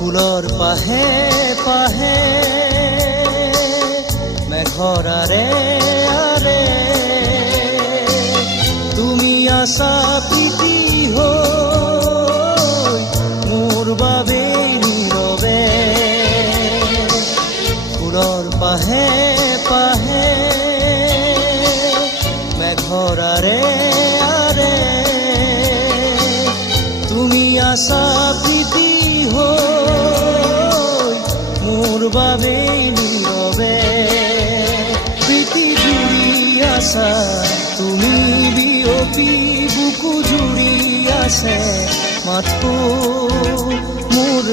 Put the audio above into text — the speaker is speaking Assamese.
ফুলৰ পাহে পাহে মেঘৰ আৰে আৰে তুমি আছা প্ৰীতি হৈ মোৰ বাবে নীৰৱে ফুলৰ পাহে পাহে মেঘৰ আৰে আৰে তুমি আছা প্ৰীতি মোৰ বাবে নীৰৱে প্ৰীতি জুৰি আছা তুমি বিয়পি বুকু জুৰি আছে মাথো মোৰ